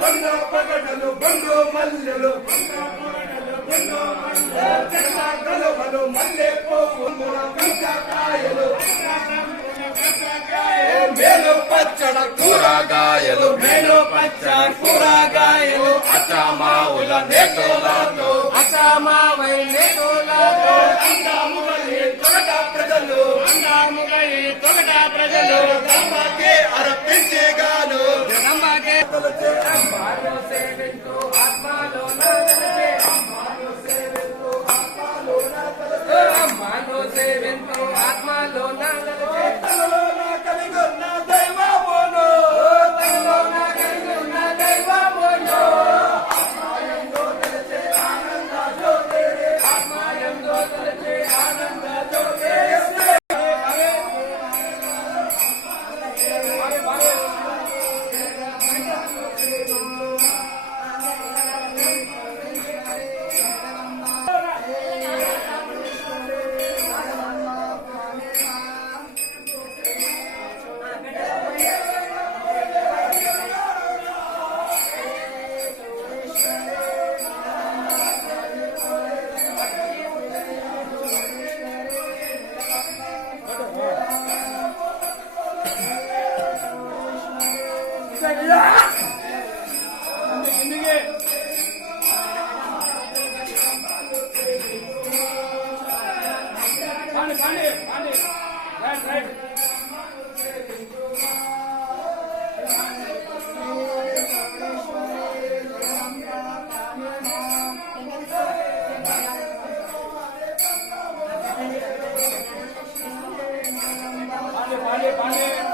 బండు పగడలు బండు మల్లెలు గలవలు మల్లె పువ్వుల కంచకాయలు మేలు పచ్చడ కూరగాయలు మేలు పచ్చ కూరగాయలు అచమావుల నేతోలాతో అచమావై నేతోలాతో తొలట ప్రజలు జనమ్మకే అర్పించేగాను జనమ్మకే అమ్మాలో సేవించు ఆత్మలో నలచే అమ్మాలో సేవించు ఆత్మలో నలచే అమ్మాలో సేవించు ఆత్మలో నలచే తనలోన కలిగున్న దైవమును తనలోన కలిగున్న దైవమును ఆత్మయంలో తలచే ఆనంద జ్యోతి ఆత్మయంలో తలచే ఆనంద జ్యోతి Vale.